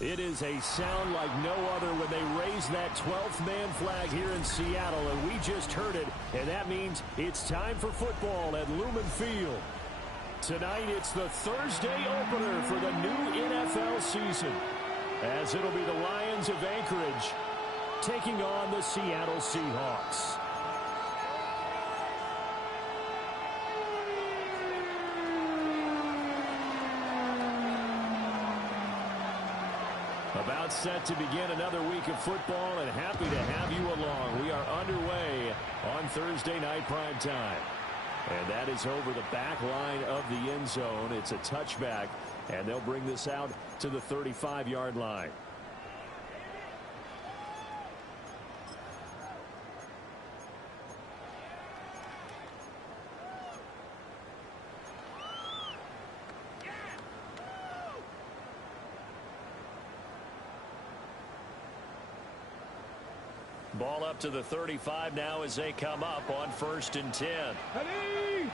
It is a sound like no other when they raise that 12th man flag here in Seattle, and we just heard it, and that means it's time for football at Lumen Field. Tonight, it's the Thursday opener for the new NFL season, as it'll be the Lions of Anchorage taking on the Seattle Seahawks. About set to begin another week of football, and happy to have you along. We are underway on Thursday night prime time. And that is over the back line of the end zone. It's a touchback, and they'll bring this out to the 35-yard line. Ball up to the 35 now as they come up on 1st and 10. Ready?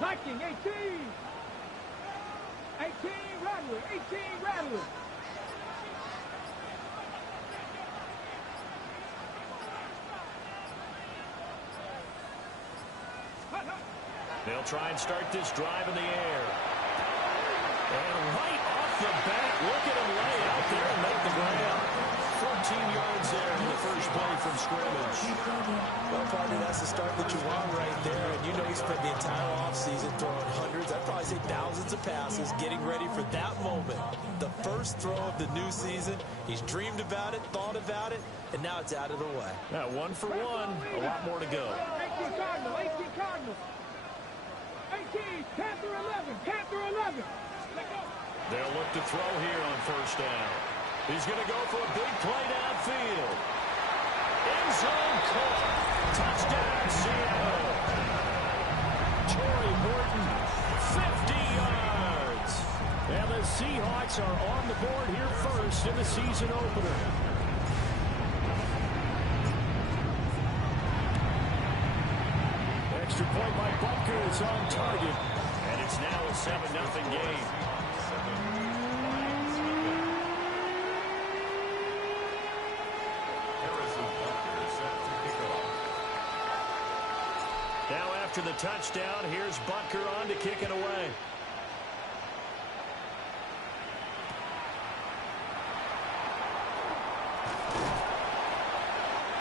Liking 18. 18 Rattler. 18 Rattler. They'll try and start this drive in the air. And right off the bat, look at him lay out there and make the grab. 14 yards there in the first play from scrimmage. Well, partner, that's the start that you want right there. And you know he spent the entire offseason throwing hundreds, I'd probably say thousands of passes, getting ready for that moment. The first throw of the new season. He's dreamed about it, thought about it, and now it's out of the way. Now, 1 for 1. A lot more to go. 18 Cardinal. 18 Cardinal. 18. Panther 11. Panther 11. They'll look to throw here on 1st down. He's going to go for a big play downfield. End zone caught. Touchdown, Seattle. Torrey Morton, 50 yards. And the Seahawks are on the board here first in the season opener. Extra point by Butker is on target. And it's now a 7-0 game. After the touchdown, here's Butker on to kick it away.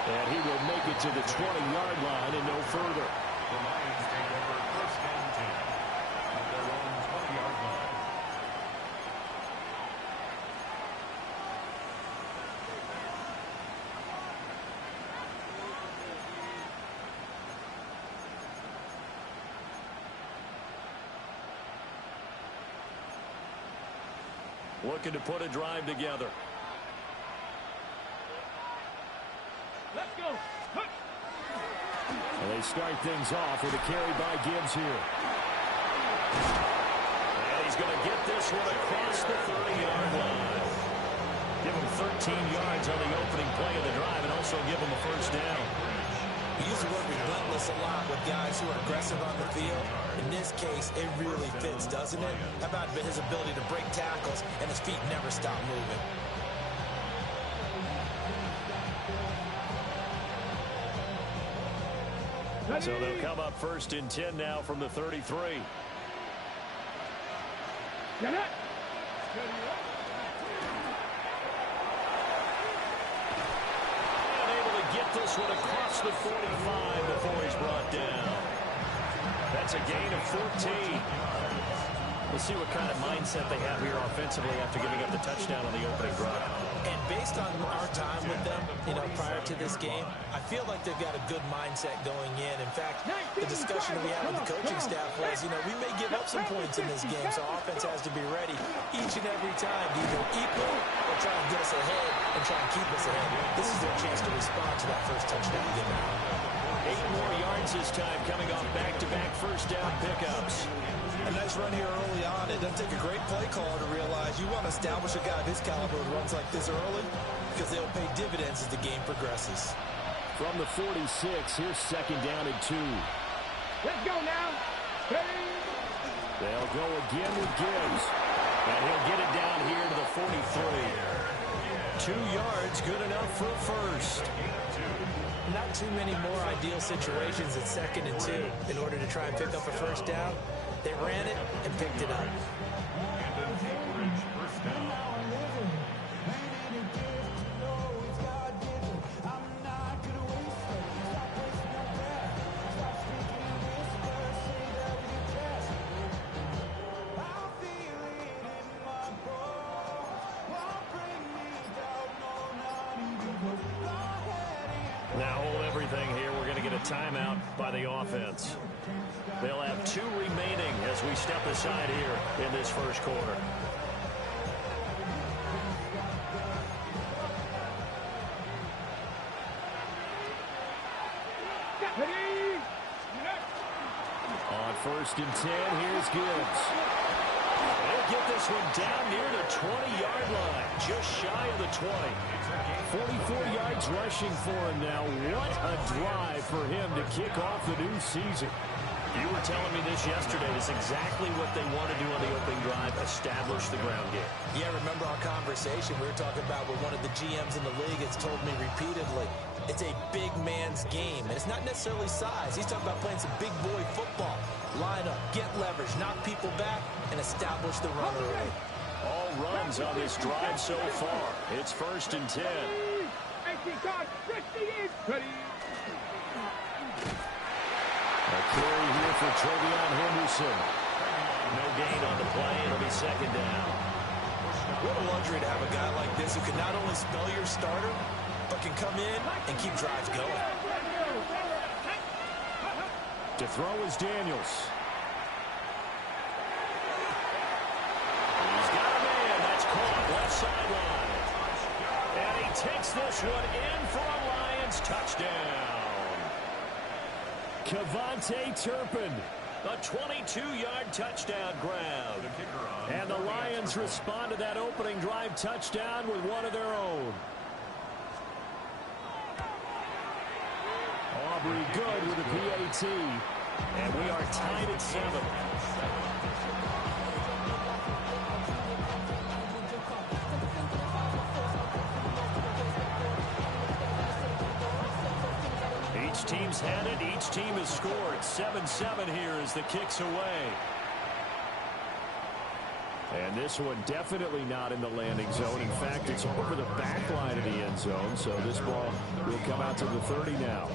And he will make it to the 20-yard line and no further. The Lions take over 1st and 10 at their own 20-yard line. Looking to put a drive together. Let's go. And they start things off with a carry by Gibbs here. And he's going to get this one across the 30-yard line. Give him 13 yards on the opening play of the drive and also give him a 1st down. He used to work relentless a lot with guys who are aggressive on the field. In this case, it really fits, doesn't it? How about his ability to break tackles and his feet never stop moving? So they'll come up 1st and 10 now from the 33. Get it. Get this one across the 45 before he's brought down. That's a gain of 14. We'll see what kind of mindset they have here offensively after giving up the touchdown on the opening drive. And based on our time with them, prior to this game, I feel like they've got a good mindset going in. In fact, the discussion we had with the coaching staff was, we may give up some points in this game, so offense has to be ready each and every time to either equal or try and get us ahead and try and keep us ahead. This is their chance to respond to that first touchdown given. 8 more yards this time coming off back-to-back 1st down pickups. A nice run here early on. It doesn't take a great play caller to realize you want to establish a guy of his caliber who runs like this early because they'll pay dividends as the game progresses. From the 46, here's 2nd down and 2. Let's go now. Hey. They'll go again with Gibbs. And he'll get it down here to the 43. 2 yards, good enough for a first. Not too many more ideal situations at 2nd and 2 in order to try and pick up a first down. They ran it and picked it up. Now hold everything here. We're going to get a timeout by the offense. They'll have 2 remaining as we step aside here in this first quarter. On 1st and 10, here's Gibbs. They'll get this one down near the 20-yard line, just shy of the 20. 44 yards rushing for him now. What a drive for him to kick off the new season. You were telling me this yesterday. It's exactly what they want to do on the opening drive, establish the ground game. Yeah, remember our conversation we were talking about with one of the GMs in the league has told me repeatedly, it's a big man's game. And it's not necessarily size. He's talking about playing some big boy football. Line up, get leverage, knock people back, and establish the run early. All runs on this drive so far. It's 1st and 10. A carry here for Travion Henderson. No gain on the play. It'll be 2nd down. What a luxury to have a guy like this who can not only spell your starter, but can come in and keep drives going. To throw is Daniels. He's got a man. That's caught left sideline. And he takes this one in for a Lions touchdown. Kevontae Turpin, a 22-yard touchdown grab. And the Lions respond to that opening drive touchdown with one of their own. Aubrey good with a PAT. And we are tied at 7. Each team's had it. Each team has scored. 7-7 here as the kick's away. And this one definitely not in the landing zone. In fact, it's over the back line of the end zone. So this ball will come out to the 30 now.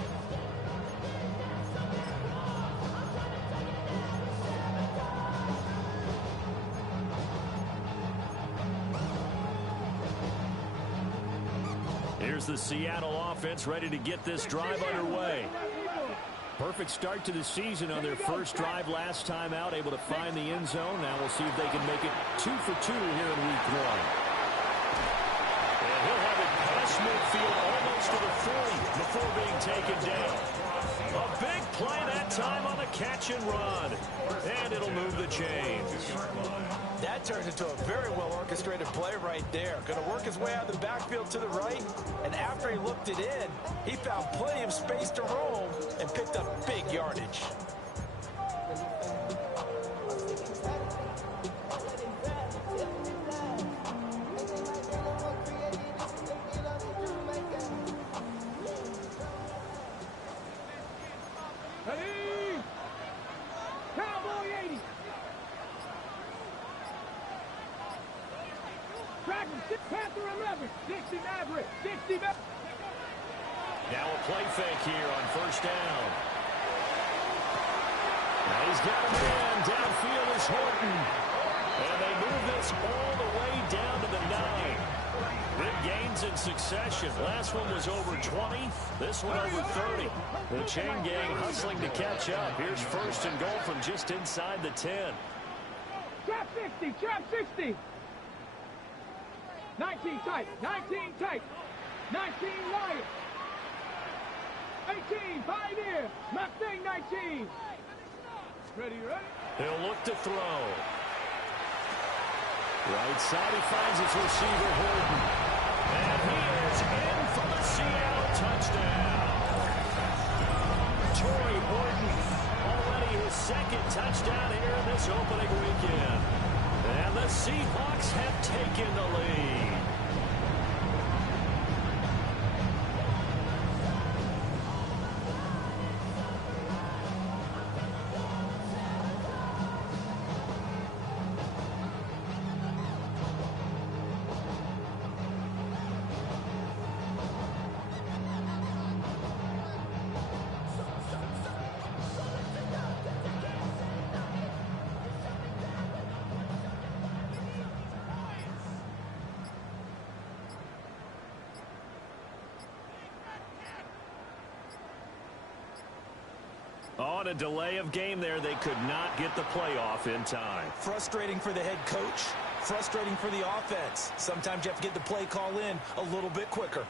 Here's the Seattle offense ready to get this drive underway. Perfect start to the season on their first drive last time out, able to find the end zone. Now we'll see if they can make it 2 for 2 here in week 1. And he'll have it past midfield almost to the 40 before being taken down. A big play that time on the catch and run. And it'll move the chains. That turns into a very well-orchestrated play right there. Going to work his way out of the backfield to the right. And after he looked it in, he found plenty of space to roam and picked up big yardage. Panther 11, Dixie Maverick, Dixie Maverick. Now a play fake here on 1st down. Now he's got a man. Downfield is Horton. And they move this all the way down to the 9. Big gains in succession. Last one was over 20. This one over 30. The chain gang hustling to catch up. Here's 1st and goal from just inside the 10. Trap 60, trap 60. 19 tight, 19 tight, 19 Lions, 18 Pioneer, Mustang 19. Ready? He'll look to throw. Right side, he finds his receiver, Horton. And he is in for the Seattle touchdown. Torrey Horton, already his 2nd touchdown here in this opening weekend. And the Seahawks taking the lead. On a delay of game there, they could not get the play off in time. Frustrating for the head coach. Frustrating for the offense. Sometimes you have to get the play call in a little bit quicker.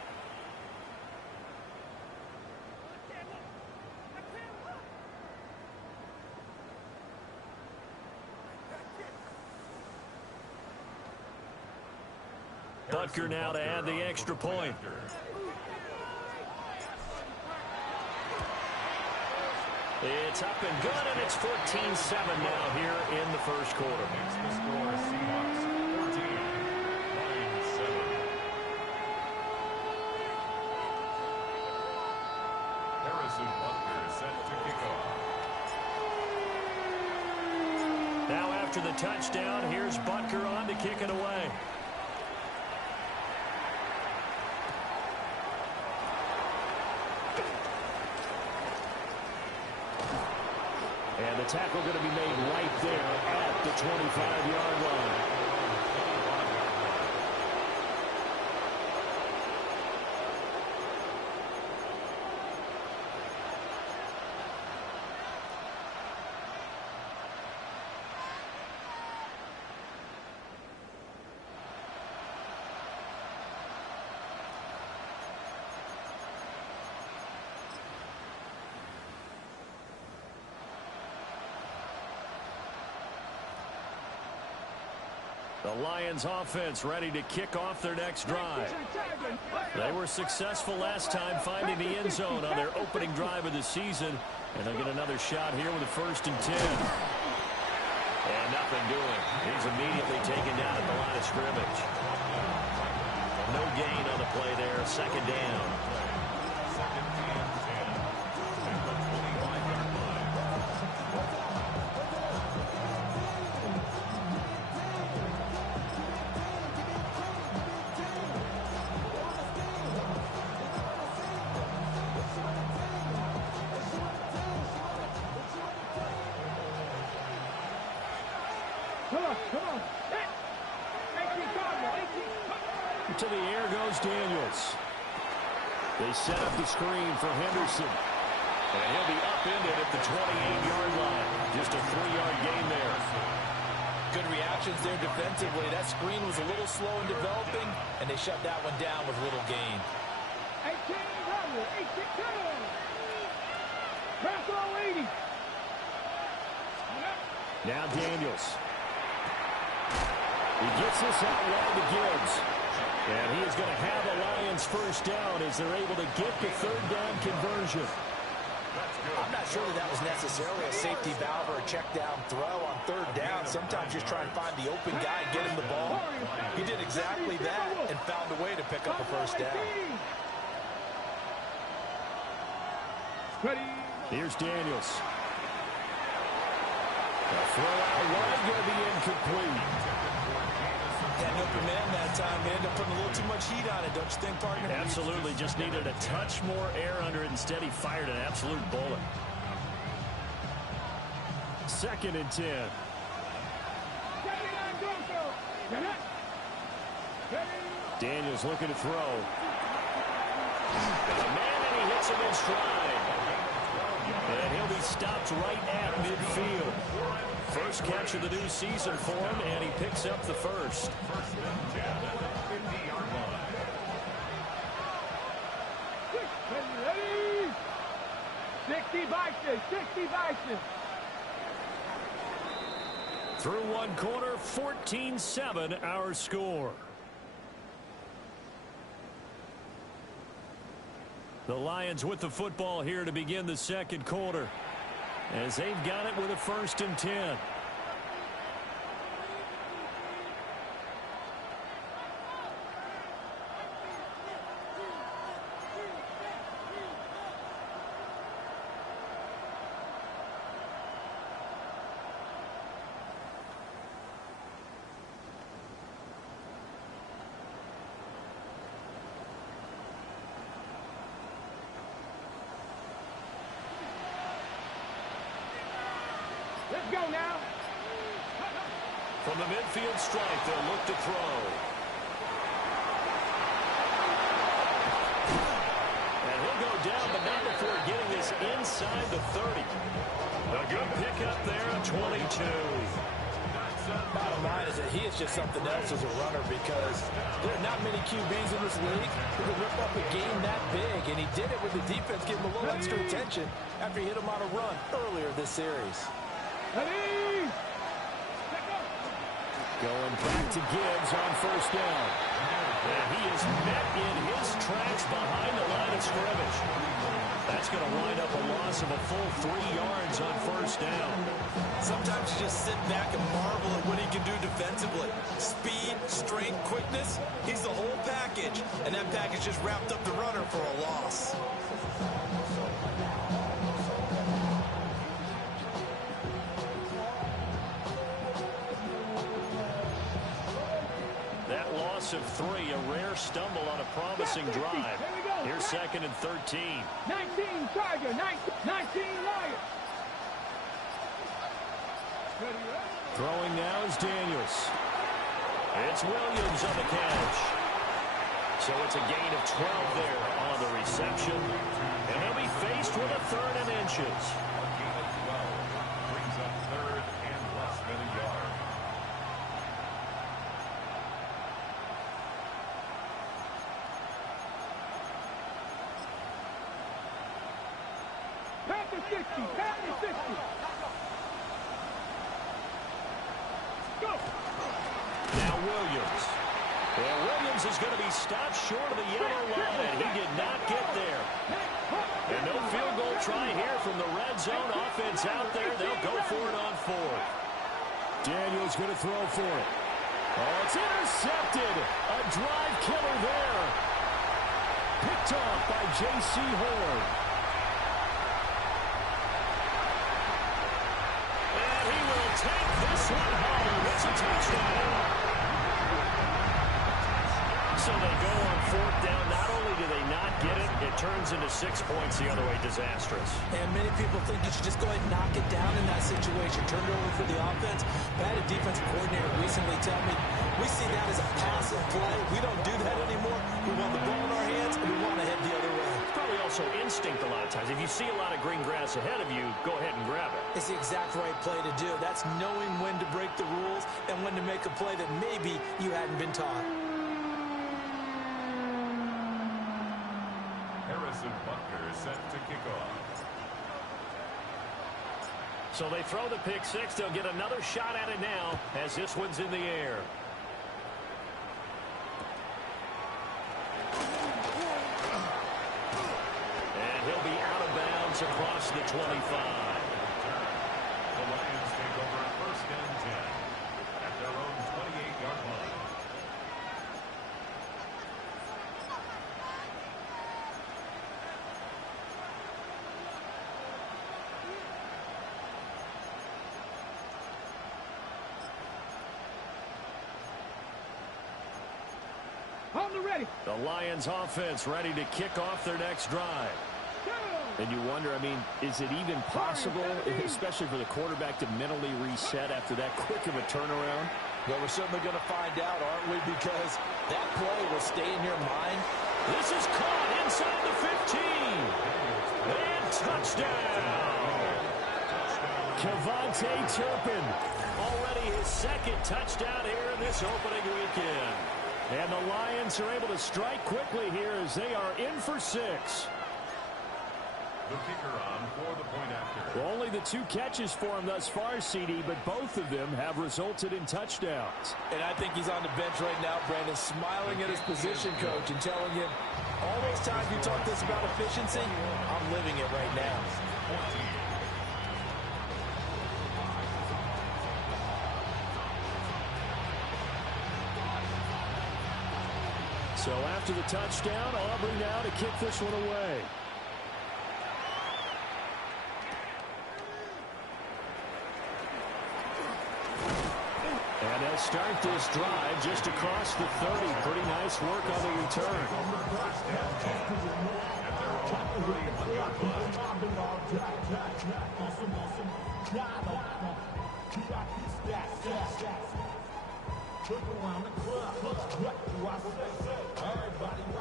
Butker now to add the extra point. It's up and good, and it's 14-7 now here in the first quarter. Makes the score Seahawks 14, Lions 7. Harrison Butker set to kick off. Now after the touchdown, here's Butker on to kick it away. And the tackle going to be made right there at the 25-yard line. The Lions offense ready to kick off their next drive. They were successful last time finding the end zone on their opening drive of the season. And they'll get another shot here with a 1st and 10. And nothing doing. He's immediately taken down at the line of scrimmage. No gain on the play there. 2nd down. 2nd and 10. At the 25-yard line. To the air goes Daniels. They set up the screen for Henderson. And he'll be upended at the 28-yard line. Just a 3-yard gain there. Good reactions there defensively. That screen was a little slow in developing, and they shut that one down with little gain. 18, 80. Now Daniels. He gets this out wide to Gibbs. And he is going to have a Lions 1st down as they're able to get the 3rd down conversion. I'm not sure that was necessarily a safety valve or a check down throw on 3rd down. Sometimes just try and find the open guy and get him the ball. He did exactly that and found a way to pick up a 1st down. Here's Daniels. The throw out wide going to be incomplete. Had an open man that time. They ended up putting a little too much heat on it, don't you think, partner? Absolutely. Just needed a touch more air under it. Instead, he fired an absolute bullet. 2nd and 10. Daniels looking to throw. The man, and he hits him in stride. And he'll be stopped right at midfield. First catch of the new season for him, and he picks up the 1st. 1st and 10 at the 50-yard line. 60 Bison. Through one quarter, 14-7 our score. The Lions with the football here to begin the 2nd quarter, as they've got it with a 1st and 10. From the midfield stripe, they'll look to throw. And he'll go down, but not before getting this inside the 30. A good pickup there at 22. Bottom line is that he is just something else as a runner because there are not many QBs in this league who can rip up a game that big, and he did it with the defense giving him a little extra attention after he hit him on a run earlier this series. Ready? Going back to Gibbs on first down. And he is met in his tracks behind the line of scrimmage. That's going to wind up a loss of a full 3 yards on first down. Sometimes you just sit back and marvel at what he can do defensively. Speed, strength, quickness, he's the whole package. And that package just wrapped up the runner for a loss. That loss of 3, a rare stumble on a promising drive. Here's 2nd and 13. 19 Tiger, 19 Lion. Throwing now is Daniels. It's Williams on the catch. So it's a gain of 12 there on the reception. And they'll be faced with a 3rd and inches. A gain of 12 brings up 3rd and less than a yard. Panther 60, Panther 60. Go. Now Williams. And Williams is going to be stopped short of the yellow line, and he did not get there. And no field goal try here from the red zone. Offense out there. They'll go for it on 4th. Daniels going to throw for it. Oh, it's intercepted. A drive killer there. Picked off by J.C. Horn. And he will take this one home. It's a touchdown. So they go on 4th down. Not only do they not get it, it turns into 6 points the other way. Disastrous. And many people think you should just go ahead and knock it down in that situation. Turn it over for the offense. I had a defensive coordinator recently tell me, we see that as a passive play. We don't do that anymore. We want the ball in our hands, and we want to head the other way. It's probably also instinct a lot of times. If you see a lot of green grass ahead of you, go ahead and grab it. It's the exact right play to do. That's knowing when to break the rules and when to make a play that maybe you hadn't been taught. Harrison Butker is set to kick off. So they throw the pick 6. They'll get another shot at it now as this one's in the air. And he'll be out of bounds across the 25. The Lions take over 1st and 10 at their own 28-yard line. On the ready. The Lions offense ready to kick off their next drive. And you wonder, I mean, is it even possible, especially for the quarterback, to mentally reset after that quick of a turnaround? Well, we're certainly going to find out, aren't we? Because that play will stay in your mind. This is caught inside the 15. And touchdown. Kevontae Turpin. Already his 2nd touchdown here in this opening weekend. And the Lions are able to strike quickly here as they are in for 6. The kicker on for the point after. Well, only the 2 catches for him thus far, CD, but both of them have resulted in touchdowns. And I think he's on the bench right now, Brandon, smiling at his position coach and telling him, all those times you talk this about efficiency, I'm living it right now. So after the touchdown, Aubrey now to kick this one away. And they'll start this drive just across the 30. Pretty nice work on the return.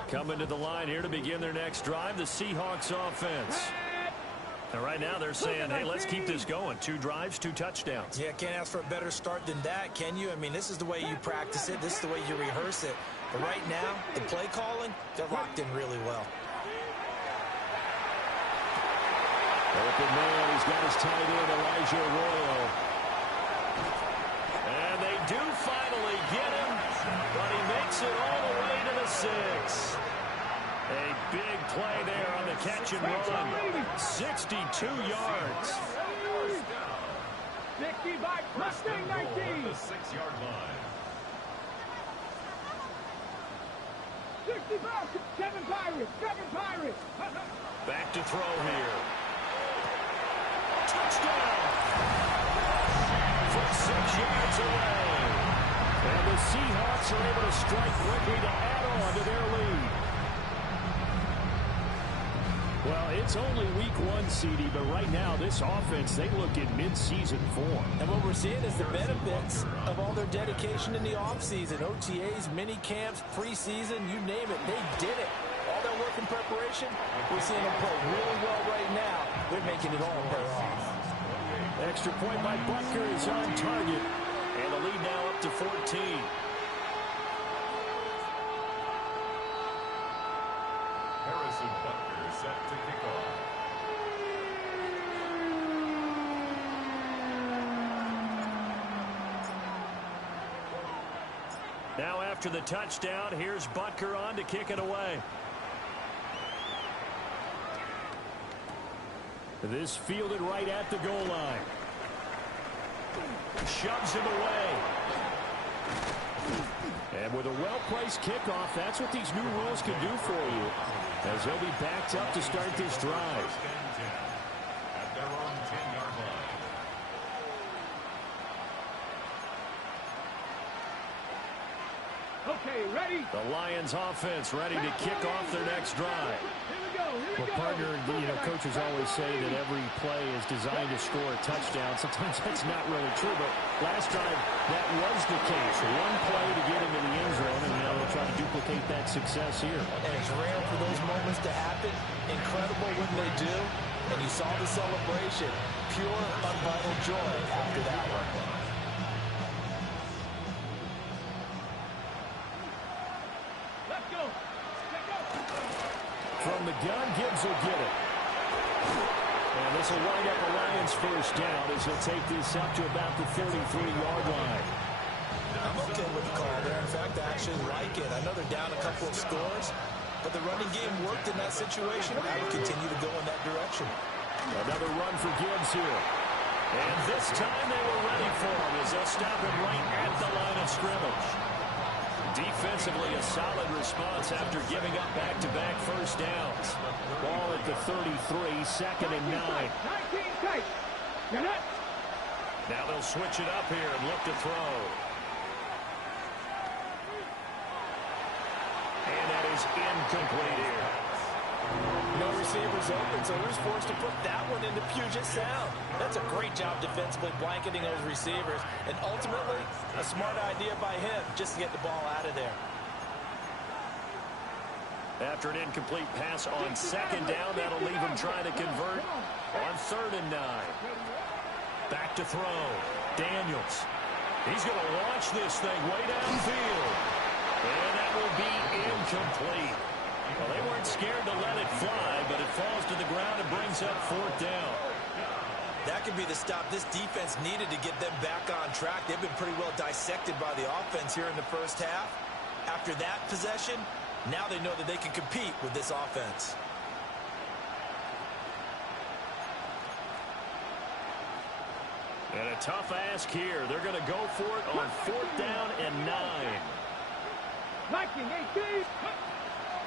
Coming to the line here to begin their next drive, the Seahawks offense. And right now they're saying, hey, let's keep this going. 2 drives, 2 touchdowns. Yeah, can't ask for a better start than that, can you? I mean, this is the way you practice it. This is the way you rehearse it. But right now, the play calling, they're locked in really well. Open man, he's got his tight end, Elijah Arroyo. And they do finally get him, but he makes it all the way to the 6. A big play there on the catch and run. 62 yards. 65, Mustang 19. The 6-yard line. 65, 7 Pirates, 7 Pirates. Back to throw here. Touchdown! From 6 yards away. And the Seahawks are able to strike quickly to add on to their lead. Well, it's only week 1, CD, but right now this offense, they look in mid-season form. And what we're seeing is the benefits of all their dedication in the offseason. OTAs, mini camps, preseason, you name it, they did it. All that work in preparation, we're seeing them play really well right now. They're making it all pay off. Extra point by Butker is on target. And the lead now up to 14. Harrison Butker set to kick off. Now after the touchdown, here's Butker on to kick it away. This fielded right at the goal line. Shoves him away. And with a well-placed kickoff, that's what these new rules can do for you, as they'll be backed up to start this drive. First and 10 at their own 10-yard line. Okay, ready? The Lions offense ready to kick off their next drive. Well, partner, coaches always say that every play is designed to score a touchdown. Sometimes that's not really true, but last drive, that was the case. One play to get into the end zone, and now they'll try to duplicate that success here. And it's rare for those moments to happen. Incredible when they do. And you saw the celebration. Pure, unbridled joy after that one. Let's go. From the gun, Gibbs will get it. And this will wind up a Lions first down as he'll take this up to about the 33-yard line. I'm okay with the call there. In fact, I actually like it. I know they're down a couple of scores, but the running game worked in that situation. I would continue to go in that direction. Another run for Gibbs here. And this time they were ready for him as they'll stop him right at the line of scrimmage. Defensively, a solid response after giving up back-to-back first downs. Ball at the 33, 2nd and 9. 19 tight. Get it. Now they'll switch it up here and look to throw. And that is incomplete here. No receivers open, so who's forced to put that one into Puget Sound? That's a great job defensively blanketing those receivers, and ultimately, a smart idea by him just to get the ball out of there. After an incomplete pass on 2nd down, that'll leave him trying to convert on 3rd and 9. Back to throw. Daniels. He's going to launch this thing way downfield. And that will be incomplete. Well, they weren't scared to let it fly, but it falls to the ground and brings up 4th down. That could be the stop this defense needed to get them back on track. They've been pretty well dissected by the offense here in the first half. After that possession, now they know that they can compete with this offense. And a tough ask here. They're going to go for it on 4th down and 9. Viking 18.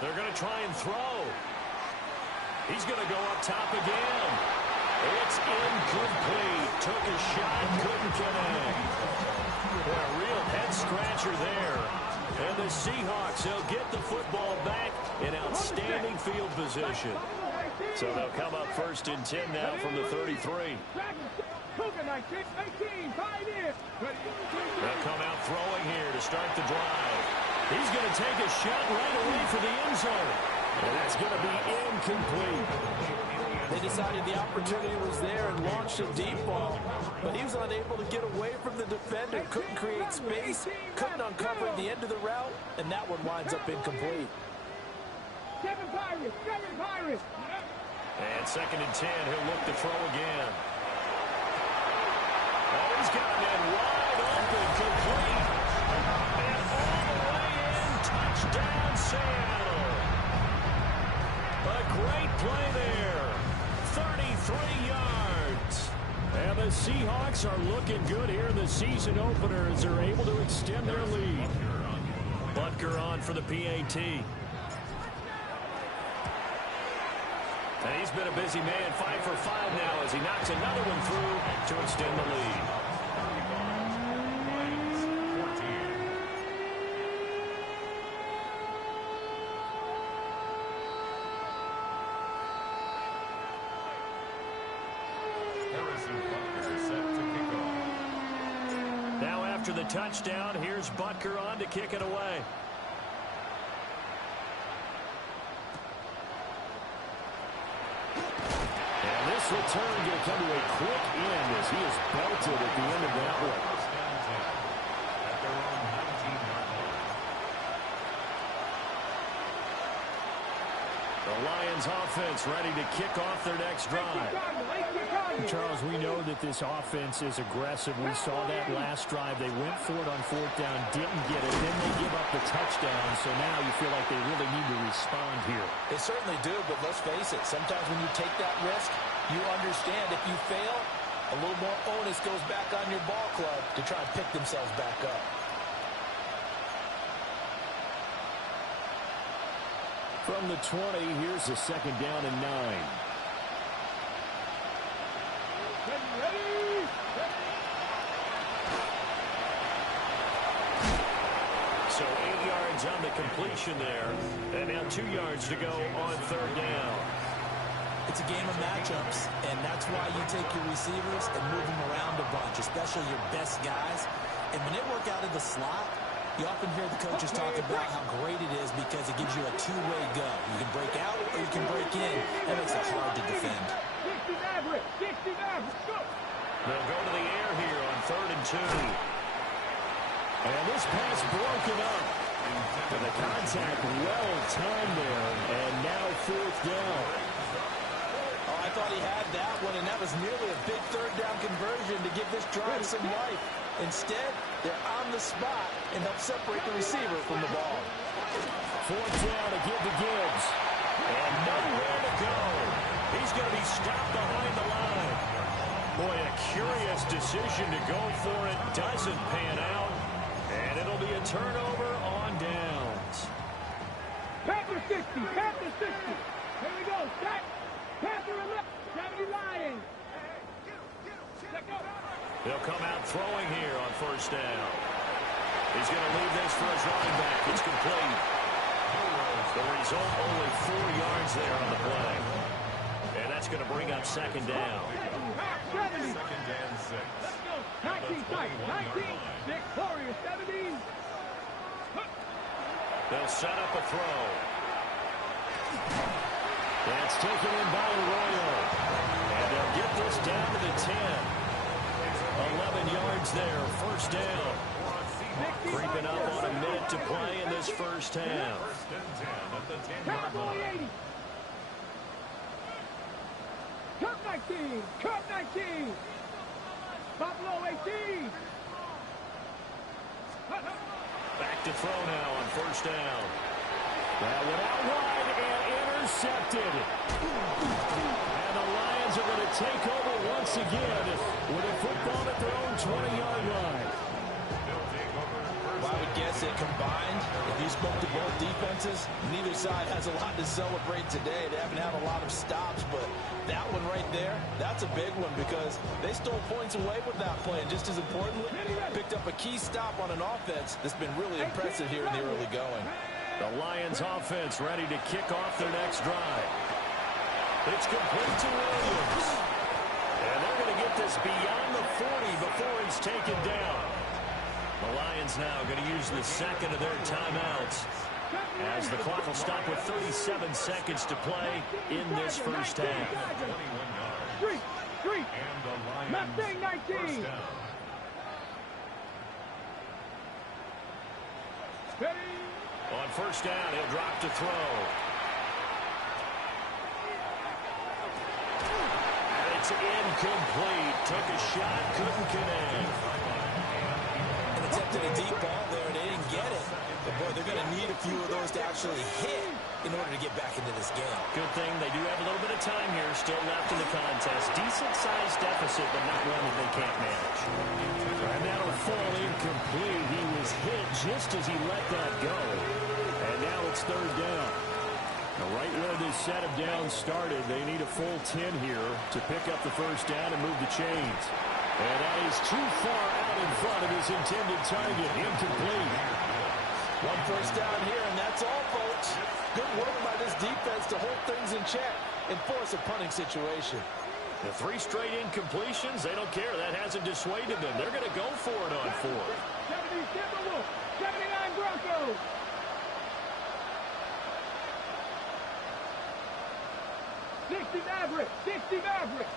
They're going to try and throw. He's going to go up top again. It's incomplete. Took a shot, couldn't connect. What a real head-scratcher there. And the Seahawks, they'll get the football back in outstanding field position. So they'll come up 1st and 10 now from the 33. Cougar 19, 18, pioneer. They'll come out throwing here to start the drive. He's going to take a shot right away for the end zone. And that's going to be incomplete. They decided the opportunity was there and launched a deep ball, but he was unable to get away from the defender, couldn't create space, couldn't uncover the end of the route, and that one winds up incomplete. Seven Pirates. And 2nd and 10, he'll look to throw again. Oh, he's got a man wide open, complete. And all the way in, touchdown Seattle. A great play there. 33 yards. And the Seahawks are looking good here in the season opener as they're able to extend their lead. Butker on for the PAT. And he's been a busy man, 5 for 5 now as he knocks another one through to extend the lead. Now after the touchdown, here's Butker on to kick it away. This return going to come to a quick end as he is belted at the end of that one. The Lions offense ready to kick off their next drive. Charles, we know that this offense is aggressive. We saw that last drive. They went for it on 4th down, didn't get it. Then they give up the touchdown. So now you feel like they really need to respond here. They certainly do, but let's face it. Sometimes when you take that risk, you understand if you fail, a little more onus goes back on your ball club to try and pick themselves back up. From the 20, here's a 2nd down and 9. So 8 yards on the completion there. And now 2 yards to go on 3rd down. It's a game of matchups, and that's why you take your receivers and move them around a bunch, especially your best guys. And when they work out of the slot, you often hear the coaches talk about how great it is because it gives you a two-way go. You can break out or you can break in. That makes it hard to defend. 60 average. Go. They'll go to the air here on 3rd and 2. And this pass broken up. And the contact well timed there. And now 4th down. Oh, I thought he had that one, and that was nearly a big 3rd down conversion to give this drive some life. Instead, they're on the spot and help separate the receiver from the ball. 4th down to give to Gibbs. And nowhere to go. He's going to be stopped behind the line. Boy, a curious decision to go for it. Doesn't pan out. And it'll be a turnover on downs. Panther 60. Here we go. Set. Panther 11. 70 Lions. Let go. He'll come out throwing here on 1st down. He's going to leave this for his running back. It's complete. The result, only 4 yards there on the play. And that's going to bring up 2nd down. 70. 2nd and 6. Let's go. 19, 6, Warriors, 70. They'll set up a throw. That's taken in by Arroyo. And they'll get this down to the 10. 11 yards there, 1st down. Creeping up on a minute to play in this first half. 1st and 10 at the 10-yard line. Cup 19. Buffalo 18. Back to throw now on 1st down. That went out wide and intercepted. And the Lions are going to take over once again with a football at their own 20-yard line. Well, I would guess that combined, if you spoke to both defenses, neither side has a lot to celebrate today. They haven't had a lot of stops, but that one right there, that's a big one because they stole points away with that play. And just as importantly, picked up a key stop on an offense that's been really impressive here in the early going. The Lions offense ready to kick off their next drive. It's complete to Williams. And they're going to get get this beyond the 40 before he's taken down. The Lions now going to use the second of their timeouts as the clock will stop with 37 seconds to play in this first half. Street. Mustang 19. Ready. On first down, he'll drop to throw. And it's incomplete. Took a shot, couldn't connect. And attempted a deep ball there, and they didn't get it. But, boy, they're going to need a few of those to actually hit in order to get back into this game. Good thing they do have a little bit of time here still left in the contest. Decent-sized deficit, but not one that they can't manage. And that'll fall incomplete. He was hit just as he let that go. And now it's third down. Now, right where this set of downs started, they need a full 10 here to pick up the first down and move the chains. And that is too far out in front of his intended target. Incomplete. One first down here, and that's all, folks. Good work by this defense to hold things in check and force a punting situation. The 3 straight incompletions, they don't care. That hasn't dissuaded them. They're going to go for it on 4. 70 Timberwolves. 79 Broncos. Maverick. 60 Maverick.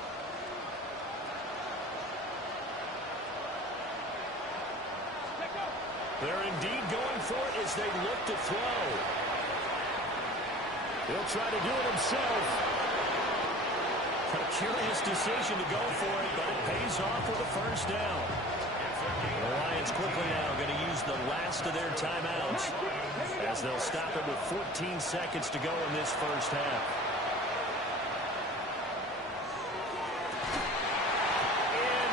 They're indeed going for it as they look to throw. He'll try to do it himself. A curious decision to go for it, but it pays off with a first down. The Lions quickly now going to use the last of their timeouts as they'll stop it with 14 seconds to go in this first half.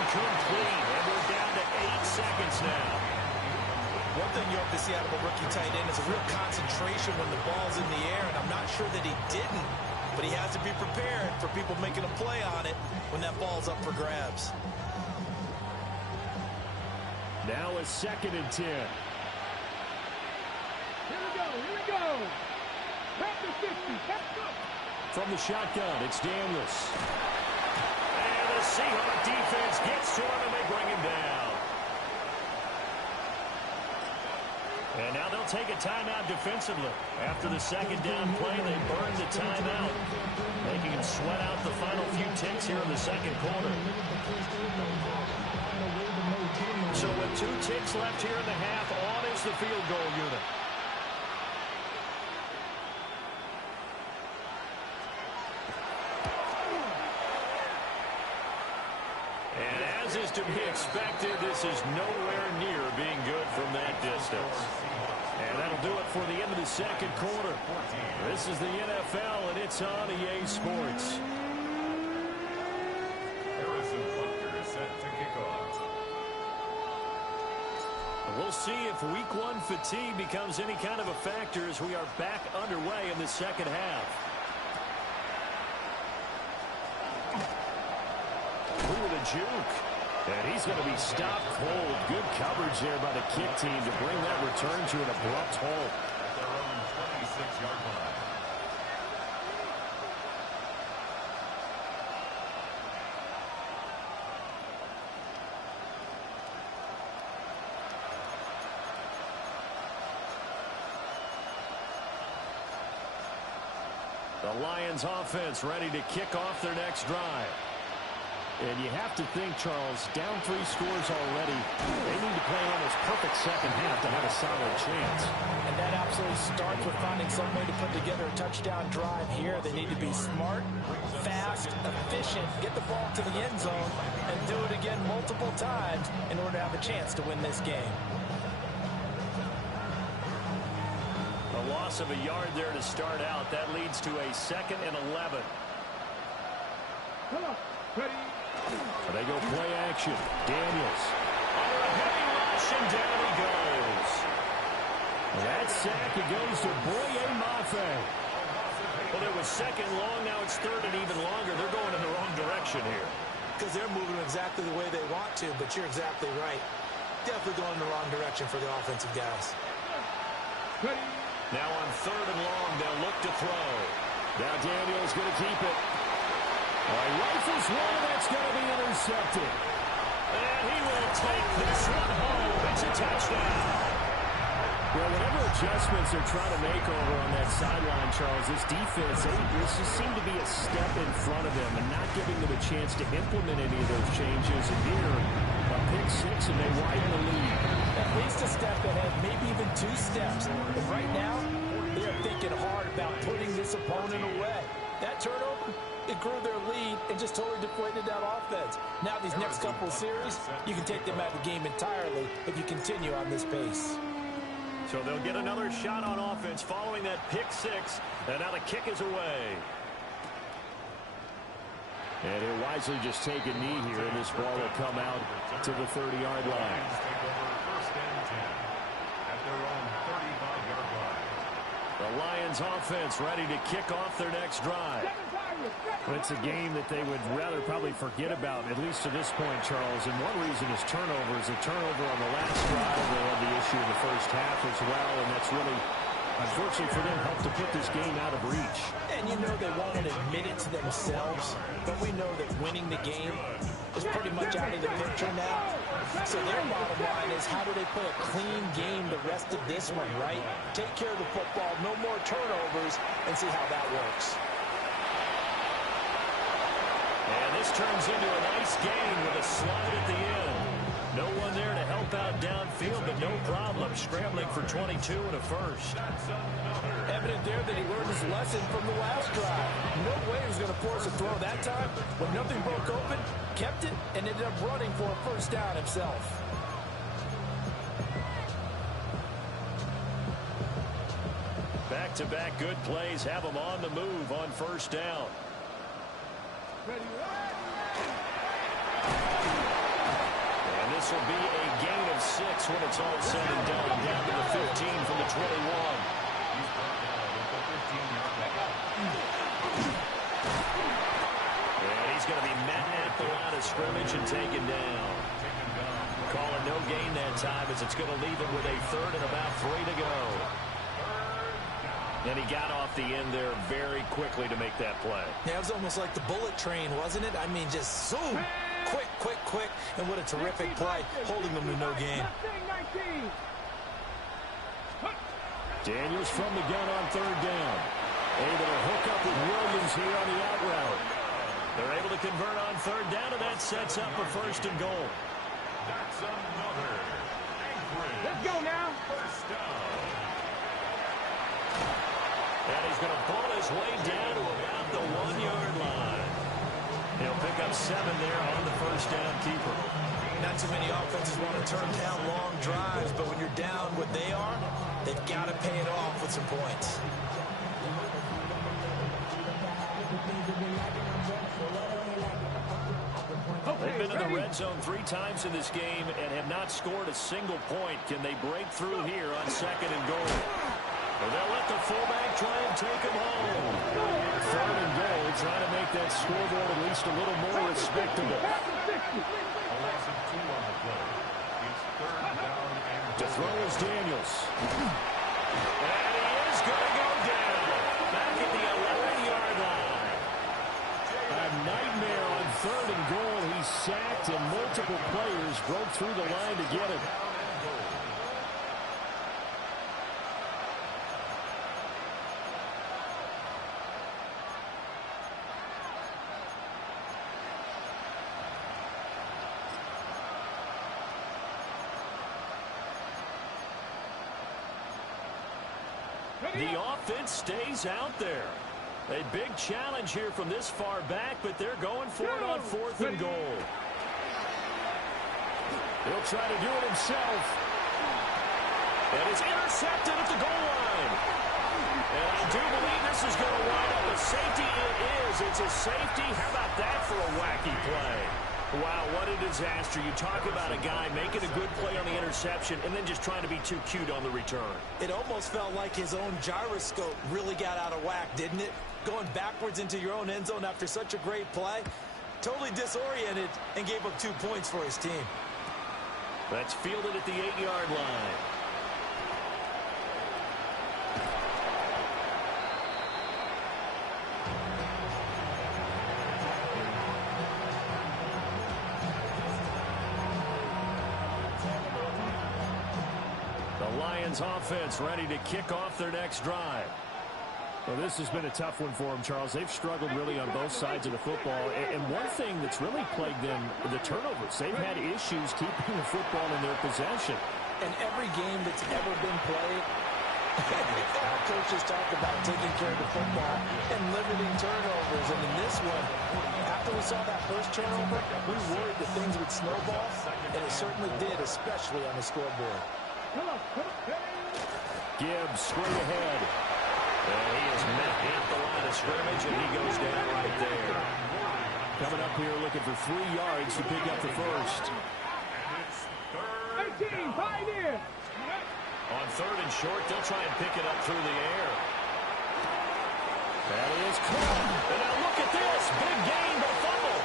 Incomplete, and we're down to 8 seconds now. One thing you hope to see out of a rookie tight end is a real concentration when the ball's in the air, and I'm not sure that he didn't, but he has to be prepared for people making a play on it when that ball's up for grabs. Now a 2nd and 10. Here we go. Back to 60. From the shotgun, it's Daniels. And the Seahawk defense gets to him, and they bring him down. And now they'll take a timeout defensively. After the second down play, they burn the timeout, making him sweat out the final few ticks here in the second quarter. So with 2 ticks left here in the half, on is the field goal unit. And as is to be expected, this is nowhere near being good from that distance. And that'll do it for the end of the second quarter. This is the NFL, and it's on EA Sports. Harrison Butker is set to kick off. We'll see if week 1 fatigue becomes any kind of a factor as we are back underway in the second half. Look at the juke. And he's going to be stopped cold. Good coverage there by the kick team to bring that return to an abrupt halt. At their own 26-yard line. The Lions offense ready to kick off their next drive. And you have to think, Charles, down 3 scores already. They need to play an almost perfect second half to have a solid chance. And that absolutely starts with finding some way to put together a touchdown drive here. They need to be smart, fast, efficient, get the ball to the end zone, and do it again multiple times in order to have a chance to win this game. A loss of a yard there to start out. That leads to a 2nd and 11. Come on. Ready. They go play action. Daniels. Under a heavy rush, and down he goes. That sack, it goes to Boye Mafe. Well, it was 2nd long. Now it's 3rd and even longer. They're going in the wrong direction here. Because they're moving exactly the way they want to, but you're exactly right. Definitely going in the wrong direction for the offensive guys. Ready. Now on 3rd and long, they'll look to throw. Now Daniels going to keep it. He rifles one, that's going to be intercepted. And he will take this one home. It's a touchdown. Well, whatever adjustments they're trying to make over on that sideline, Charles, this defense, this just seemed to be a step in front of them and not giving them a chance to implement any of those changes. And here, a pick six, and they widen the lead. At least a step ahead, maybe even 2 steps. But right now, they're thinking hard about putting this opponent away. That turnover, it grew their lead and just totally deflated that offense. Now these next couple of series, you can take them out of the game entirely if you continue on this pace. So they'll get another shot on offense following that pick six. And now the kick is away. And he'll wisely just take a knee here, and this ball will come out to the 30-yard line. Take over first and 10 at their own 35-yard line. The Lions offense ready to kick off their next drive. It's a game that they would rather probably forget about, at least to this point, Charles. And one reason is turnovers. A turnover on the last drive. They had the issue in the first half as well, and that's really, unfortunately for them, helped to put this game out of reach. And you know they won't admit it to themselves, but we know that winning the game is pretty much out of the picture now. So their bottom line is, how do they play a clean game the rest of this one, right? Take care of the football, no more turnovers, and see how that works. And this turns into a nice gain with a slide at the end. No one there to help out downfield, but no problem scrambling for 22 and a first. Evident there that he learned his lesson from the last drive. No way he was going to force a throw that time. When nothing broke open, kept it, and ended up running for a first down himself. Back-to-back good plays have them on the move on first down. And this will be a gain of 6 when it's all said and done. Down to the 15 from the 21. And he's going to be met at the line of scrimmage and taken down. Calling no gain that time, as it's going to leave him with a third and about 3 to go. And he got off the end there very quickly to make that play. Yeah, it was almost like the bullet train, wasn't it? I mean, just zoom. Quick, quick, quick. And what a terrific play, holding them to no gain. Daniels from the gun on third down. Able to hook up with Williams here on the out route. They're able to convert on third down, and that sets up a first and goal. That's another. Let's go now. First down. And he's going to pull his way down to about the 1-yard line. He'll pick up 7 there on the first down keeper. Not too many offenses want to turn down long drives, but when you're down what they are, they've got to pay it off with some points. They've been in the red zone 3 times in this game and have not scored a single point. Can they break through here on second and goal? Well, they'll let the fullback try and take him home. Third and goal, trying to make that scoreboard at least a little more respectable. A loss of 2 on the play. It's third down and To throw is Daniels. And he is going to go down. Back at the 11-yard line. A nightmare on third and goal. He's sacked, and multiple players broke through the line to get him. The offense stays out there. A big challenge here from this far back, but they're going for it on fourth and goal. He'll try to do it himself. And it's intercepted at the goal line. And I do believe this is going to wind up a safety. It is. It's a safety. How about that for a wacky play? Wow, what a disaster. You talk about a guy making a good play on the interception and then just trying to be too cute on the return. It almost felt like his own gyroscope really got out of whack, didn't it? Going backwards into your own end zone after such a great play. Totally disoriented and gave up 2 points for his team. That's fielded at the 8-yard line. Lions offense ready to kick off their next drive. Well, this has been a tough one for them, Charles. They've struggled really on both sides of the football. And one thing that's really plagued them, the turnovers. They've had issues keeping the football in their possession. In every game that's ever been played, our coaches talk about taking care of the football and limiting turnovers. And in this one, after we saw that first turnover, we worried that things would snowball, and it certainly did, especially on the scoreboard. Gibbs straight ahead. And he is met at the line of scrimmage, and he goes down right there. Coming up here looking for 3 yards to pick up the first. 18, Pioneer. On third and short, they'll try and pick it up through the air. That is caught. And now look at this. Big gain, but fumble.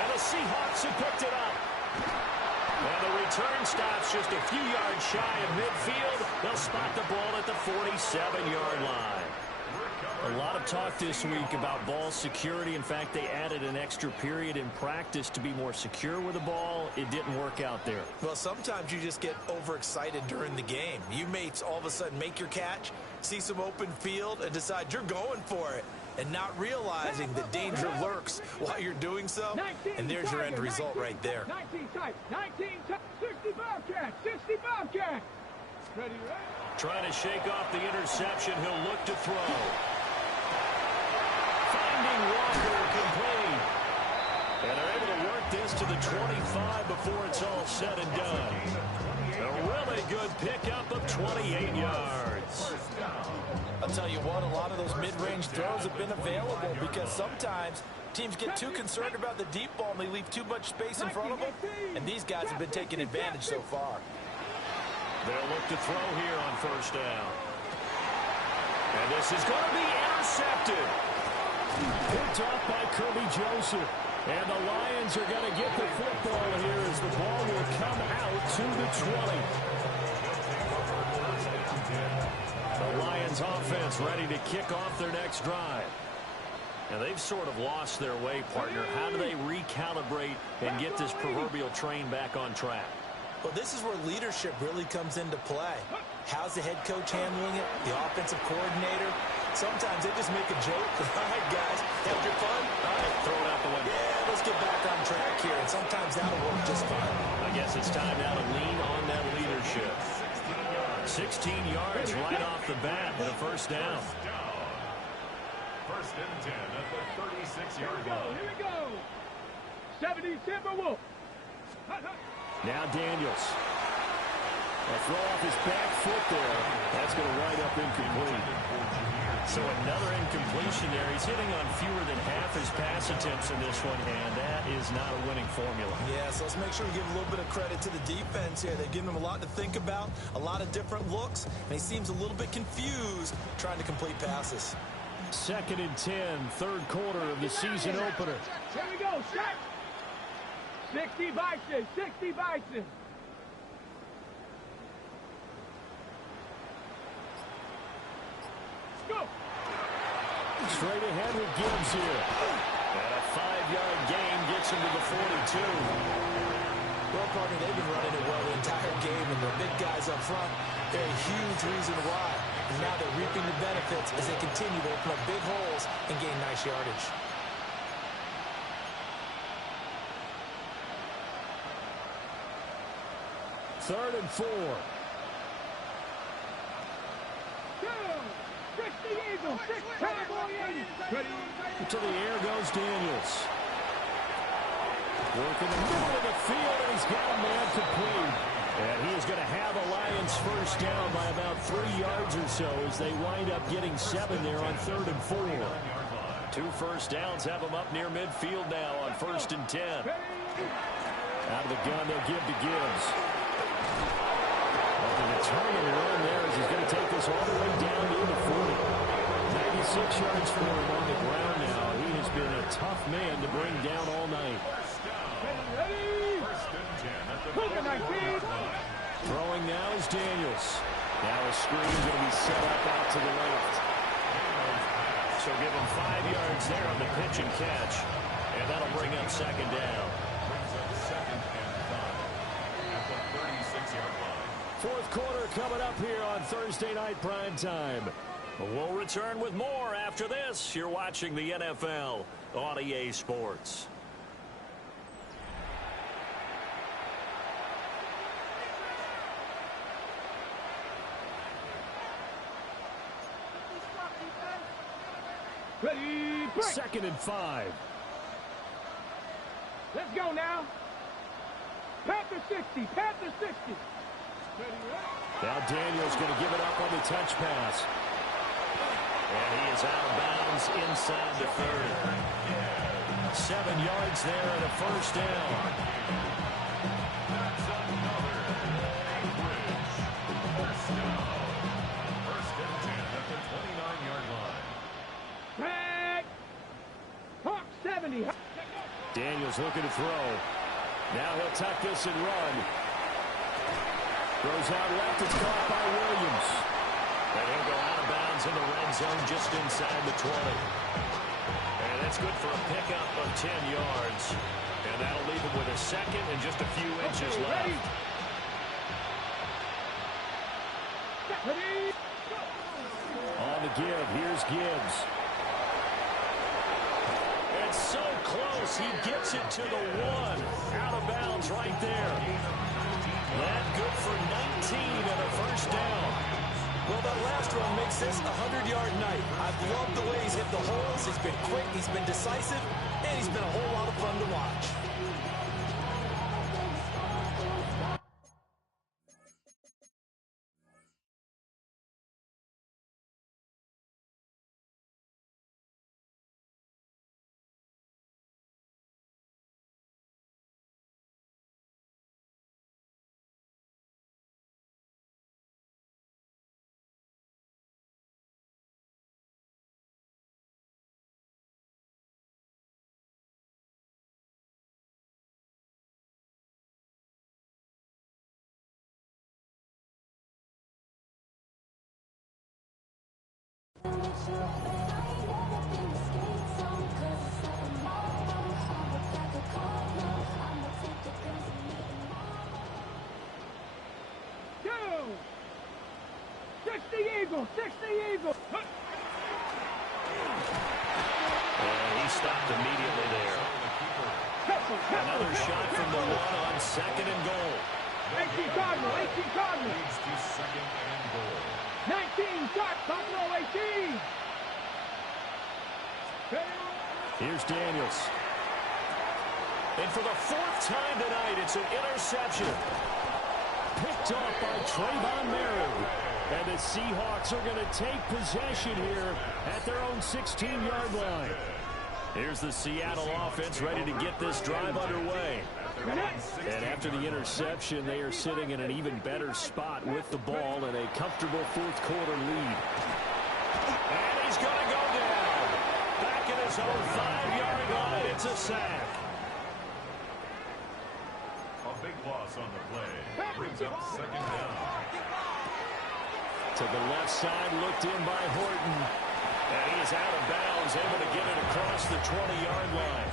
And the Seahawks have picked it up. And the return stops just a few yards shy of midfield. They'll spot the ball at the 47-yard line. A lot of talk this week about ball security. In fact, they added an extra period in practice to be more secure with the ball. It didn't work out there. Well, sometimes you just get overexcited during the game. You may all of a sudden make your catch, see some open field, and decide you're going for it, and not realizing the danger lurks while you're doing so. And there's your end result right there. 19 tight, 19 tight, 60 Bobcat, 60 Bobcat. Ready, right? Trying to shake off the interception. He'll look to throw. Finding Walker complete. And they're able to work this to the 25 before it's all said and done. A really good pickup of 28 yards. I'll tell you what, a lot of those mid-range throws have been available because sometimes teams get too concerned about the deep ball and they leave too much space in front of them, and these guys have been taking advantage so far. They'll look to throw here on first down. And this is going to be intercepted. Picked off by Kirby Joseph. And the Lions are going to get the football here as the ball will come out to the 20. The Lions offense ready to kick off their next drive. Now they've sort of lost their way, partner. How do they recalibrate and get this proverbial train back on track? Well, this is where leadership really comes into play. How's the head coach handling it? The offensive coordinator? Sometimes they just make a joke. All right, guys, had your fun? All right, throw it out the window. Yeah, let's get back on track here, and sometimes that'll work just fine. I guess it's time now to lean on that leadership. 16 yards right off the bat and a first down. First and 10 at the 36-yard line. Here we go. 70 Timberwolves. Now Daniels. A throw off his back foot there. That's going to wind up incomplete. So another incompletion there. He's hitting on fewer than half his pass attempts in this one, and that is not a winning formula. Yeah, so let's make sure we give a little bit of credit to the defense here. They've given him a lot to think about, a lot of different looks, and he seems a little bit confused trying to complete passes. 2nd and 10, third quarter of the season opener. Here we go, shot. 60 Bison, 60 Bison. Go. Straight ahead with Gibbs here. And a 5-yard gain gets him to the 42. Well, partner, they've been running it well the entire game, and the big guys up front, they're a huge reason why. And now they're reaping the benefits as they continue to open up big holes and gain nice yardage. Third and 4. To the air goes Daniels. Working the middle of the field, and he's got a man complete. And he is going to have a Lions first down by about 3 yards or so as they wind up getting 7 there on 3rd and 4. 2 first downs have them up near midfield now on 1st and 10. Out of the gun, they'll give to Gibbs. The turn and run there as he's going to take this all the way down to the 40. 96 yards for him on the ground now. He has been a tough man to bring down all night. Throwing now is Daniels. Now a screen going to be set up out to the left. So give him 5 yards there on the pitch and catch. And that'll bring up 2nd down. Brings up 2nd and 5 at the 36-yard line. Fourth quarter coming up here on Thursday Night Primetime. We'll return with more after this. You're watching the NFL on EA Sports. Ready, break. 2nd and 5. Let's go now. Panther 60, Panther 60. Now Daniels going to give it up on the touch pass. And he is out of bounds inside the 30. 7 yards there and a first down. That's another bridge. First down. First and 10 at the 29-yard line. Back. Hawk 70. Daniels looking to throw. Now he'll tuck this and run. Throws out left. It's caught by Williams. And he'll go out of bounds in the red zone just inside the 20. And that's good for a pickup of 10 yards. And that'll leave him with a second and just a few inches left. Ready. On the give, here's Gibbs. It's so close, he gets it to the 1. Out of bounds right there. That good for 19 and a first down. Well, that last run makes this a 100-yard night. I've loved the way he's hit the holes. He's been quick, he's been decisive, and he's been a whole lot of fun to watch. Go. 60 Eagles, 60 Eagles. And he stopped immediately there. Another shot from the 1 on 2nd and goal. 18 Cardinal, 18 Cardinal. Leads to 2nd and goal. 19 Sharp, Cardinal 18. Here's Daniels. And for the 4th time tonight, it's an interception. Picked off by Trayvon Merritt. And the Seahawks are going to take possession here at their own 16-yard line. Here's the Seattle offense ready to get this drive underway. And after the interception, they are sitting in an even better spot with the ball and a comfortable 4th quarter lead. And he's going to go down. Back at his own 5-yard line. It's a sack. A big loss on the play. Brings up 2nd down. To the left side, looked in by Horton. And he is out of bounds, able to get it across the 20-yard line.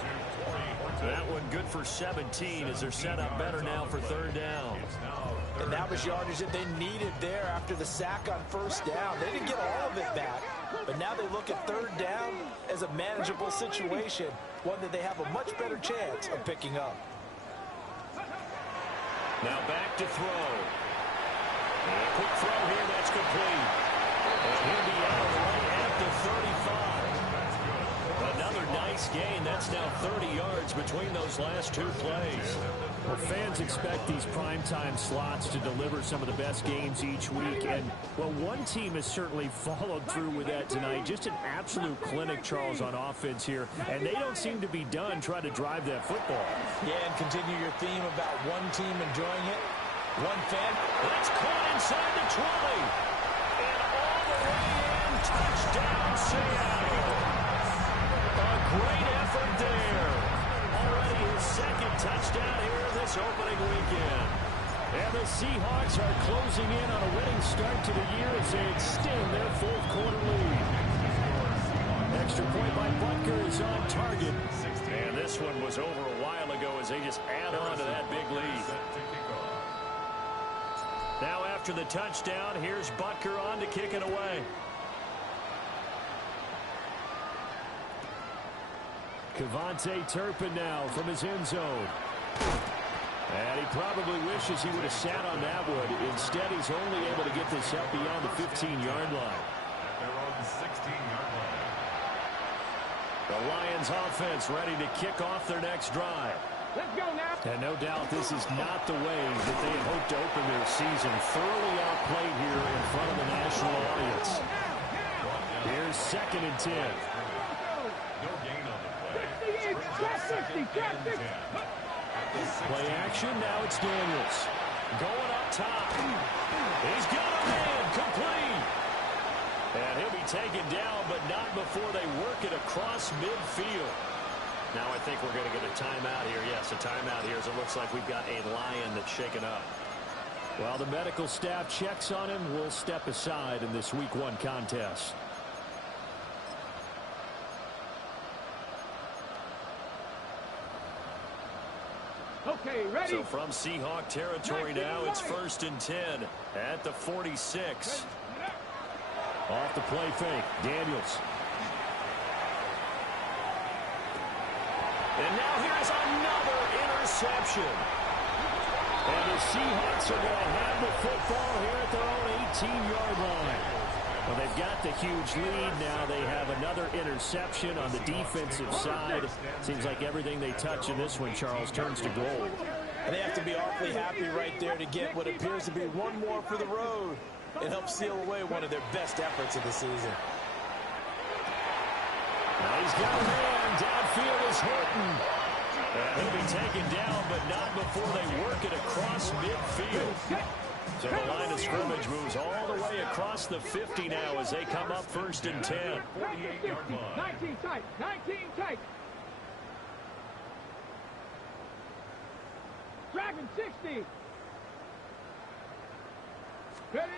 That one good for 17 as they're set up better now for 3rd down. And that was yardage that they needed there after the sack on 1st down. They didn't get all of it back, but now they look at 3rd down as a manageable situation, one that they have a much better chance of picking up. Now back to throw. And a quick throw here, that's complete. And he'll be out right at the 35. Another nice gain. That's now 30 yards between those last 2 plays. Well, fans expect these primetime slots to deliver some of the best games each week. And, well, one team has certainly followed through with that tonight. Just an absolute clinic, Charles, on offense here. And they don't seem to be done trying to drive that football. Yeah, and continue your theme about one team enjoying it. One fan. That's caught inside the 20. And all the way in. Touchdown, Seattle. A great effort there. Already his 2nd touchdown here this opening weekend. And the Seahawks are closing in on a winning start to the year as they extend their 4th quarter lead. Extra point by Butker is on target. And this one was over a while ago as they just add on to that big lead. Now after the touchdown, here's Butker on to kick it away. Kevontae Turpin now from his end zone. And he probably wishes he would have sat on that one. Instead, he's only able to get this up beyond the 15-yard line. At their own 16-yard line. The Lions offense ready to kick off their next drive. Let's go now. And no doubt this is not the way that they had hoped to open their season. Thoroughly outplayed here in front of the national audience. Here's 2nd and 10. No gain on the play. Trap 60, trap 60. Play action, now it's Daniels. Going up top. He's got a man, complete. And he'll be taken down, but not before they work it across midfield. Now I think we're going to get a timeout here. Yes, a timeout here as it looks like we've got a Lion that's shaken up. While the medical staff checks on him, we'll step aside in this Week 1 contest. Okay, ready? So from Seahawk territory now, it's 1st and 10 at the 46. Off the play fake, Daniels. And now here's another interception. And the Seahawks are going to have the football here at their own 18-yard line. Well, they've got the huge lead. Now they have another interception on the defensive side. Seems like everything they touch in this one, Charles, turns to gold. And they have to be awfully happy right there to get what appears to be one more for the road. It helps seal away one of their best efforts of the season. Now he's got a man. Downfield is Horton. And he'll be taken down, but not before they work it across midfield. So the line of scrimmage moves all the way across the 50 now as they come up 1st and 10. 48-yard line. 19 tight, 19 tight. Dragon 60. Ready?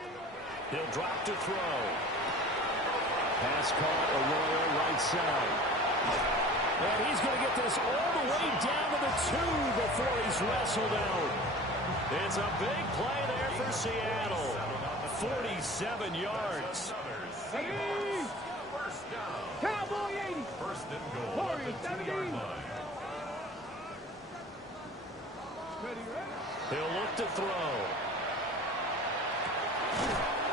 He'll drop to throw. Pass caught, Arroyo right side. And he's going to get this all the way down to the 2 before he's wrestled out. It's a big play there for Seattle. 47 yards. Ready? First down. Cowboy 80. First and goal at the 2-yard line. Ready, ready? He'll look to throw.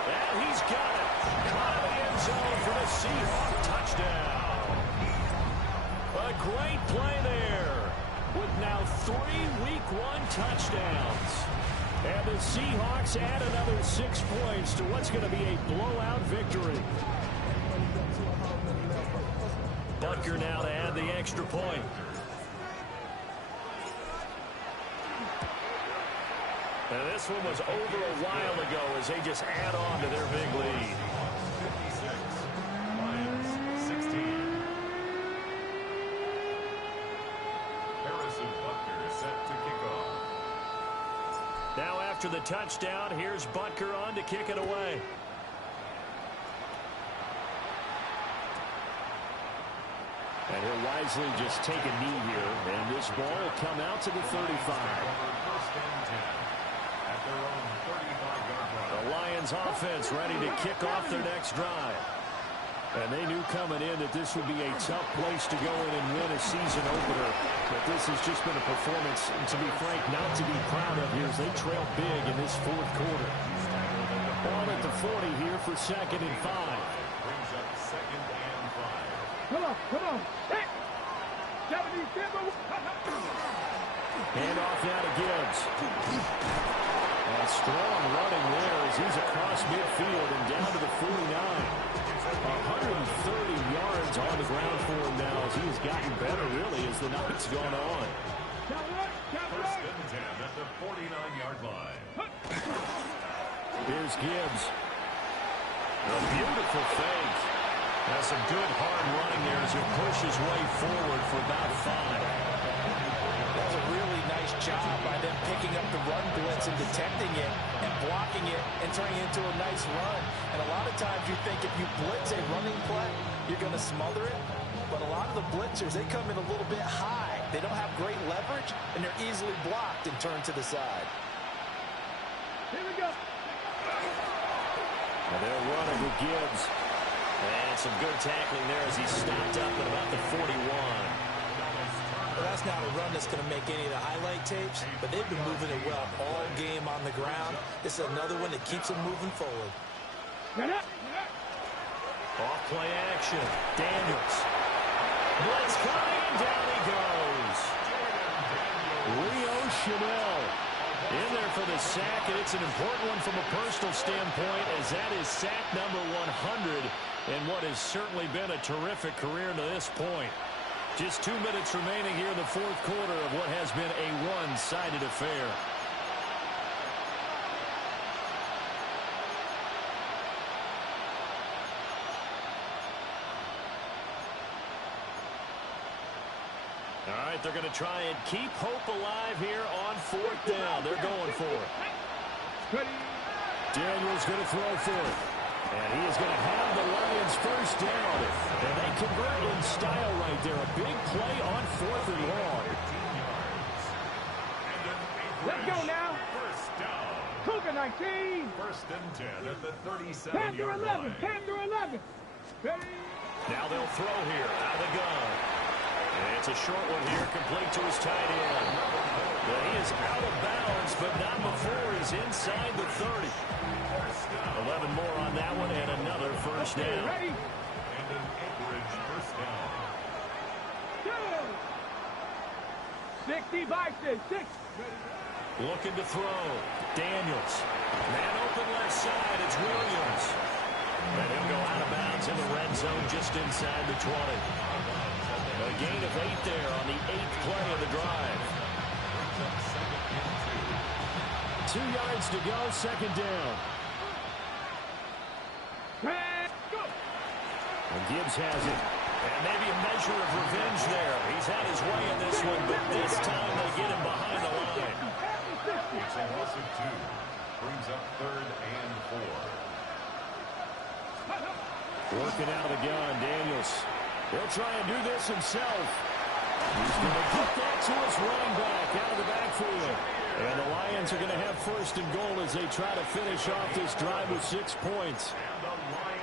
And he's got it. Caught in the end zone for the Seahawk touchdown. A great play there with now 3 Week 1 touchdowns. And the Seahawks add another 6 points to what's going to be a blowout victory. Butker now to add the extra point. And this one was over a while ago as they just add on to their big lead. 56. Lions 16. Harrison Butker is set to kick off. Now after the touchdown, here's Butker on to kick it away. And he'll wisely just take a knee here, and this ball will come out to the 35. First and 10 at their own 35-yard line. The Lions offense ready to kick off their next drive. And they knew coming in that this would be a tough place to go in and win a season opener. But this has just been a performance, to be frank, not to be proud of here as they trail big in this 4th quarter. Ball at the 40 here for 2nd and 5. Brings up 2nd and 5. Come on, come on. Hey! 77. Hand off now to Gibbs. And strong running there as he's across midfield and down to the 49. 130 yards on the ground for him now as he has gotten better, really, as the night's gone on. First and 10 at the 49-yard line. Here's Gibbs. A beautiful fake. Has some good hard running there as he pushes way forward for about 5. That's a really nice job by them picking up the run blitz and detecting it and blocking it and turning it into a nice run. And a lot of times you think if you blitz a running play, you're going to smother it. But a lot of the blitzers, they come in a little bit high. They don't have great leverage, and they're easily blocked and turned to the side. Here we go. And they're running with Gibbs. And some good tackling there as he stopped up at about the 41. Well, that's not a run that's going to make any of the highlight tapes, but they've been moving it well all game on the ground. This is another one that keeps them moving forward. Off play action. Daniels. Blitz coming, and down he goes. Rio Chanel in there for the sack, and it's an important one from a personal standpoint, as that is sack number 100 in what has certainly been a terrific career to this point. Just 2 minutes remaining here in the fourth quarter of what has been a one-sided affair. All right, they're going to try and keep hope alive here on fourth down. They're going for it. Daniels going to throw for it. And he is going to have the Lions first down. And they convert in style right there. A big play on fourth and long. Let's go now. First down. Cougar 19. First and 10 at the Panther 37-yard 11. line. Panther 11. Ready? Now they'll throw here out of the gun. And it's a short one here, complete to his tight end. Well, he is out of bounds, but not before he's inside the 30. 11 more on that one, and another first down. Ready? And an Anchorage first down. Go. 60 vices. 6. Looking to throw. Daniels. Man open left side. It's Williams. And he'll go out of bounds in the red zone just inside the 20. A gain of 8 there on the 8th play of the drive. 2 yards to go, second down. Go. And Gibbs has it. And maybe a measure of revenge there. He's had his way in this one, but this time they get him behind the line. It's a loss of 2. Brings up third and 4. Working out of the gun, Daniels. He'll try and do this himself. He's going to get that to his running back out of the backfield. And the Lions are going to have first and goal as they try to finish off this drive with 6 points.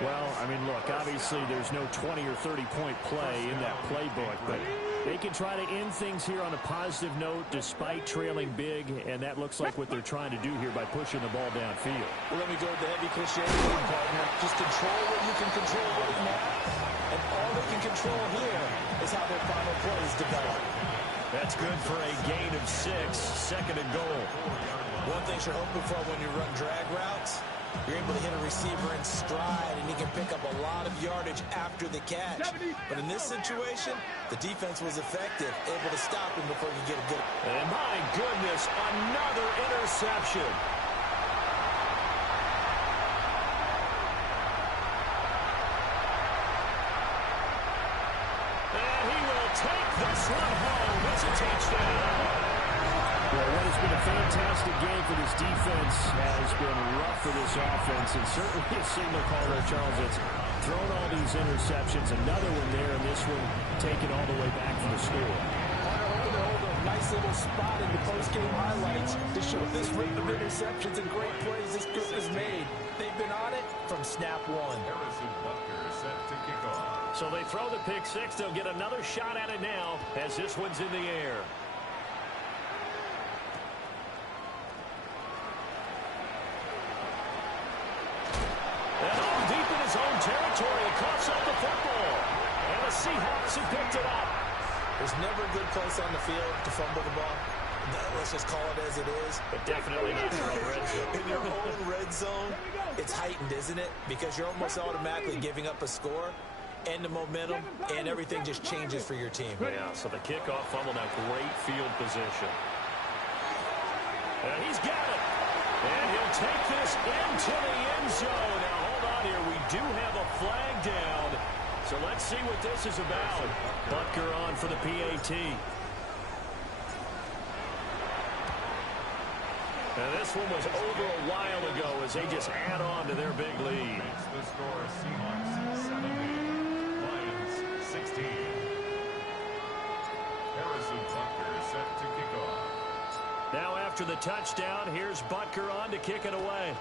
Well, I mean, look, obviously there's no 20 or 30-point play in that playbook, but they can try to end things here on a positive note despite trailing big, and that looks like what they're trying to do here by pushing the ball downfield. Well, let me go with the heavy cliche, partner. Just control what you can control right now. And all they can control here is how their final plays develop. That's good for a gain of 6, second and goal. One thing you're hoping for when you run drag routes, you're able to hit a receiver in stride, and he can pick up a lot of yardage after the catch. But in this situation, the defense was effective, able to stop him before you get a good... And my goodness, another interception. And he will take this one home. It's a touchdown. Well, what has been a fantastic game for this defense has been rough for this offense, and certainly a signal caller, Charles, that's thrown all these interceptions. Another one there, and this one taken all the way back for the score. Hold a nice little spot in the post-game highlights to show this rate of interceptions and great plays this group has made. They've been on it from snap one. Harrison Butker set to kick off. So they throw the pick six. They'll get another shot at it now as this one's in the air. And all deep in his own territory, he coughs up the football. And the Seahawks have picked it up. There's never a good place on the field to fumble the ball. Let's just call it as it is. But definitely not your own red zone. In your own red zone, it's heightened, isn't it? Because you're almost automatically giving up a score and the momentum, and everything just changes for your team. Yeah, so the kickoff fumble, now great field position. And he's got it. And he'll take this into the end zone. Now, hold on here. We do have a flag down. So let's see what this is about. Butker on for the PAT. And this one was over a while ago as they just add on to their big lead. Makes the score Seahawks 70, Lions 16. Harrison Butker set to kick off. Now after the touchdown, here's Butker on to kick it away.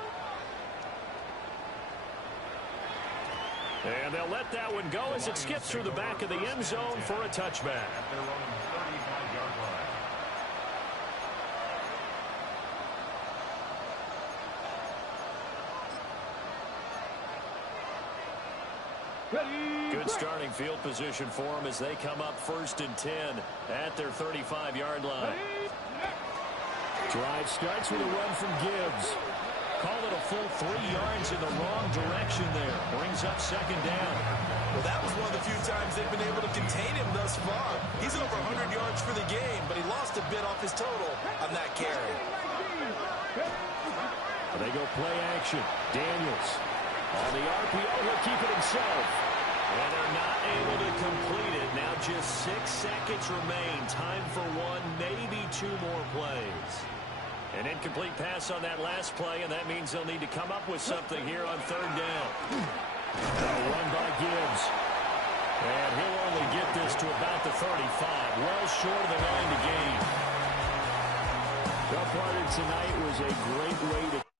And they'll let that one go as it skips through the back of the end zone for a touchback. At their own 35-yard line. Good starting field position for them as they come up 1st and 10 at their 35-yard line. Drive starts with a run from Gibbs. Call it a full 3 yards in the wrong direction there. Brings up 2nd down. Well, that was one of the few times they've been able to contain him thus far. He's over 100 yards for the game, but he lost a bit off his total on that carry. They go play action. Daniels on the RPO. He'll keep it himself. And they're not able to complete it. Now just 6 seconds remain. Time for one, maybe 2 more plays. An incomplete pass on that last play, and that means they'll need to come up with something here on 3rd down. A run by Gibbs. And he'll only get this to about the 35. Well short of the 9 to gain. The part of tonight was a great way to